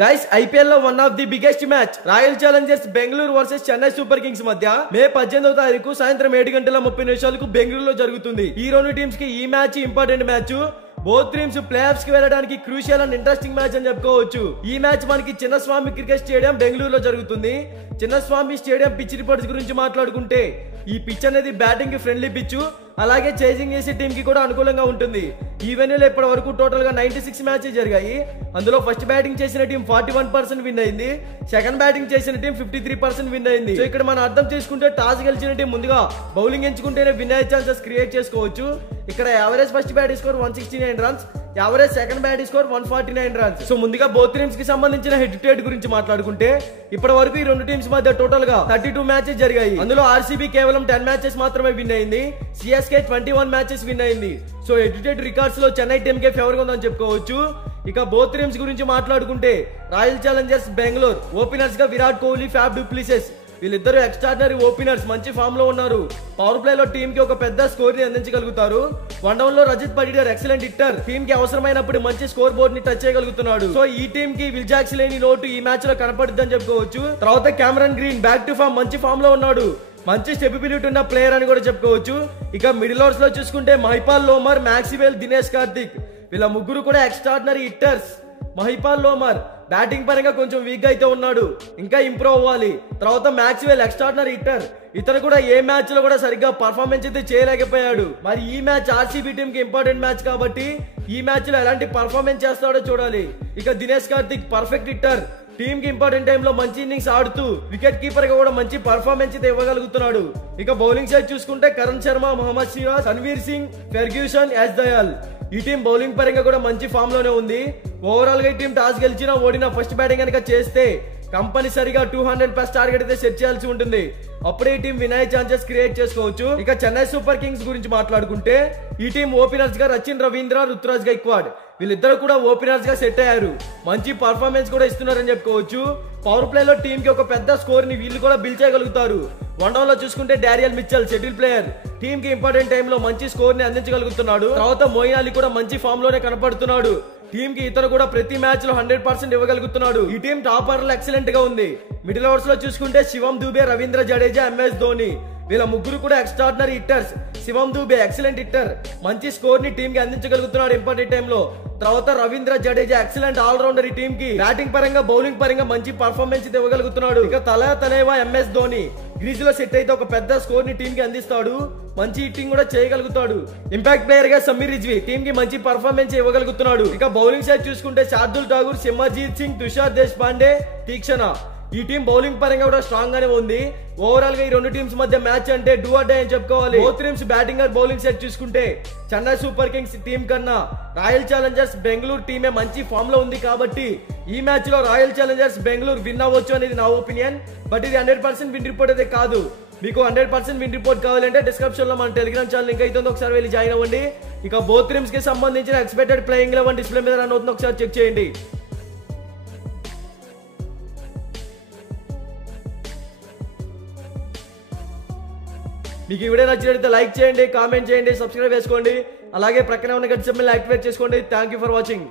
Guys IPL లో one of the biggest match royal Challengers Bengaluru versus Chennai super Kings మధ్య మే 18వ తారీఖు సాయంత్రం 7:30 బెంగళూరులో జరుగుతుంది. ఈ రెండు టీమ్స్ కి ఈ match important match. Both teams play offs కి వెళ్ళడానికి క్రూషియల్ అండ్ ఇంట్రెస్టింగ్ మ్యాచ్ అని చెప్పుకోవచ్చు. ఈ మ్యాచ్ మనకి చిన్నస్వామి క్రికెట్ స్టేడియం బెంగళూరులో జరుగుతుంది. చిన్నస్వామి స్టేడియం పిచ్ రిపోర్ట్స్ గురించి మాట్లాడుకుంటే ఈ పిచ్ అనేది బ్యాటింగ్ కి ఫ్రెండ్లీ పిచ్, అలాగే చేజింగ్ చేసే టీమ్ కి కూడా అనుకూలంగా ఉంటుంది. ఈ వెన్యూలో ఇప్పటి వరకు టోటల్ గా 96 మ్యాచెస్ జరిగాయి. అందులో ఫస్ట్ బ్యాటింగ్ చేసిన టీం 41% విన్ అయింది, సెకండ్ బ్యాటింగ్ చేసిన టీం 53% విన్ అయింది. సో ఇక్కడ మనం అర్థం చేసుకుంటే టాస్ గెలిచిన టీం ముందుగా బౌలింగ్ ఎంచుకుంటేనే విన్ అయ్యే ఛాన్సెస్ క్రియేట్ చేసుకోవచ్చు. ఇక్కడ average first bat score 169 runs, average second bat score 149 runs. So ముందుగా బోత్ టీమ్స్ కి సంబంధించిన హెడ్ టు హెడ్ గురించి మాట్లాడుకుంటే ఇప్పటి వరకు ఈ రెండు టీమ్స్ మధ్య టోటల్ గా 32 మ్యాచెస్ జరిగాయి. అందులో ఆర్సీబీ కేవలం 10 మ్యాచెస్ మాత్రమే విన్ అయింది, సిఎస్కే 21 మ్యాచెస్ విన్ అయింది. So head to head records లో చెన్నై టీమ్ కే ఫేవర్ గా ఉందని చెప్పుకోవచ్చు. ఇక బోత్ టీమ్స్ గురించి మాట్లాడుకుంటే రాయల్ ఛాలెంజర్స్ బెంగళూరు ఓపెనర్స్ గా విరాట్ కోహ్లీ, ఫ్యాబ్ డూప్లిసిస్ వీళ్ళిద్దరు ఎక్స్ట్రాడినరీ ఓపెనర్స్, మంచి ఫామ్ లో ఉన్నారు. పవర్ ప్లే లో టీమ్ కి ఒక పెద్ద స్కోర్ ని అందించగలుగుతారు. వన్ డౌన్ లో Rajat Patidar excellent hitter, team కి అవసరమైనప్పుడు మంచి స్కోర్ బోర్డ్ ని టచ్ చేయగలుగుతున్నాడు. సో ఈ టీమ్ కి విల్ జాక్స్ లేని లోటు ఈ మ్యాచ్ లో కనపడుతుందని చెప్పుకోవచ్చు. తర్వాత Cameron Green back to form, మంచి ఫామ్ లో ఉన్నాడు, మంచి స్టెబిలిటీ ఉన్న ప్లేయర్ అని కూడా చెప్పుకోవచ్చు. ఇక మిడిల్ ఓవర్స్ లో చూసుకుంటే మహిపాల్ లోమర్, మ్యాక్స్వెల్, దినేష్ కార్తిక్ వీళ్ళ ముగ్గురు కూడా ఎక్స్ట్రాడినరీ హిట్టర్స్. మహిపాల్ లోమర్ బ్యాటింగ్ పరంగా కొంచెం వీక్ గా అయితే ఉన్నాడు, ఇంకా ఇంప్రూవ్ అవ్వాలి. తర్వాత మ్యాక్స్వెల్ ఎక్స్ట్రాడినరీ హిట్టర్, ఇతను కూడా ఏ మ్యాచ్ లో కూడా సరిగ్గా పర్ఫార్మెన్స్ అయితే చేయలేకపోయాడు. మరి ఈ మ్యాచ్ ఆర్సీబీ టీమ్ కి ఇంపార్టెంట్ మ్యాచ్ కాబట్టి ఈ మ్యాచ్ లో ఎలాంటి పర్ఫార్మెన్స్ చేస్తాడో చూడాలి. ఇక Dinesh Karthik perfect hitter, team కి ఇంపార్టెంట్ టైమ్ లో మంచి ఇన్నింగ్స్ ఆడుతూ వికెట్ కీపర్ గా కూడా మంచి పర్ఫార్మెన్స్ అయితే ఇవ్వగలుగుతున్నాడు. ఇక బౌలింగ్ సైడ్ చూసుకుంటే కరణ్ శర్మ, మహమ్మద్ సిరాజ్, రణ్వీర్ సింగ్, ఫెర్గ్యూసన్, యాష్ దయాల్ ఈ టీం బౌలింగ్ పరంగా కూడా మంచి ఫామ్ లోనే ఉంది. ఓవరాల్ గా ఈ టీం టాస్ గెలిచినా ఓడినా ఫస్ట్ బ్యాటింగ్ కనుక చేస్తే కంపల్సరిగా 200+ టార్గెట్ అయితే సెట్ చేయాల్సి ఉంటుంది. అప్పుడే ఈ టీం విన్ అయ్యే ఛాన్సెస్ క్రియేట్ చేసుకోవచ్చు. ఇక చెన్నై సూపర్ కింగ్స్ గురించి మాట్లాడుకుంటే ఈ టీం ఓపెనర్స్ గా రచిన్ రవీంద్ర, రుతురాజ్ గైక్వాడ్ వీళ్ళిద్దరు కూడా ఓపెనర్స్ గా సెట్ అయ్యారు, మంచి పర్ఫార్మెన్స్ కూడా ఇస్తున్నారని చెప్పుకోవచ్చు. పవర్ ప్లే లో టీమ్ కి ఒక పెద్ద స్కోర్ ని వీళ్ళు కూడా బిల్డ్ చేయగలుగుతారు. వన్ డౌన్ లో చూసుకుంటే డారియల్ మిచెల్ షటిల్ ప్లేయర్, టీమ్ కి ఇంపార్టెంట్ టైమ్ లో మంచి స్కోర్ ని అందించగలుగుతున్నాడు. తర్వాత మోయిన్ అలీ కూడా మంచి ఫామ్ లోనే కనపడుతున్నాడు, టీమ్ కి ఇతను కూడా ప్రతి మ్యాచ్ లో 100% ఇవ్వగలుగుతున్నాడు. ఈ టీం టాప్ ఆర్డర్ ఎక్సలెంట్ గా ఉంది. మిడిల్ ఓవర్స్ లో చూసుకుంటే శివం దూబే, రవీంద్ర జడేజా, ఎంఎస్ ధోని వీళ్ళ ముగ్గురు కూడా ఎక్స్ట్రాడినరీ హిట్టర్స్. శివం దూబే ఎక్సలెంట్ హిట్టర్, మంచి స్కోర్ ని టీమ్ కి అందించగలుగుతున్నాడు ఇంపార్టెంట్ టైమ్ లో. తర్వాత రవీంద్ర జడేజా ఎక్సలెంట్ ఆల్రౌండర్, ఈ టీమ్ కి బ్యాటింగ్ పరంగా బౌలింగ్ పరంగా మంచి పర్ఫార్మెన్స్ ఇవ్వగలుగుతున్నాడు. ఇక తలేవా ఎంఎస్ ధోని గ్రీజ్ లో సెట్ అయితే ఒక పెద్ద స్కోర్ ని టీమ్ కి అందిస్తాడు, మంచి హిట్టింగ్ కూడా చేయగలుగుతాడు. ఇంపాక్ట్ ప్లేయర్ గా సమీర్ రిజ్వీ టీమ్ కి మంచి పర్ఫార్మెన్స్ ఇవ్వగలుగుతున్నాడు. ఇక బౌలింగ్ సైడ్ చూసుకుంటే శార్దుల్ ఠాగూర్, సిమర్జీత్ సింగ్, తుషార్ దేశ్ పాండే, తీక్షణ ఈ టీం బౌలింగ్ పరంగా కూడా స్ట్రాంగ్ గానే ఉంది. ఓవరాల్ గా ఈ రెండు టీమ్స్ మధ్య మ్యాచ్ అంటే డూ ఆర్ డై అని చెప్పుకోవాలి. Both teams batting are bowling set చూసుకుంటే చెన్నై సూపర్ కింగ్స్ టీం కన్నా రాయల్ ఛాలెంజర్స్ బెంగళూరు టీమే మంచి ఫామ్ లో ఉంది కాబట్టి ఈ మ్యాచ్ లో రాయల్ ఛాలెంజర్స్ బెంగళూరు విన్ అవ్వచ్చు అనేది నా ఒపీనియన్. బట్ ఇది 100% విన్ రిపోర్ట్ అయితే కాదు. మీకు 100% విన్ రిపోర్ట్ కావాలంటే డిస్క్రిప్షన్ లో మన టెలిగ్రామ్ ఛానల్ లింక్ అయితే ఒకసారి వెళ్ళి జాయిన్ అవ్వండి. ఇక బోత్ టీమ్స్ కి సంబంధించిన ఎక్స్పెక్టెడ్ ప్లేయింగ్ 11 డిస్ప్లే మీద రన్ అవుతుంది, ఒకసారి చెక్ చేయండి. మీకు ఈ వీడియో నచ్చినట్లయితే లైక్ చేయండి, కామెంట్ చేయండి, సబ్స్క్రైబ్ చేసుకోండి. అలాగే ప్రక్కనే ఉన్న గంట సింబల్ యాక్టివేట్ చేసుకోండి. Thank you for watching.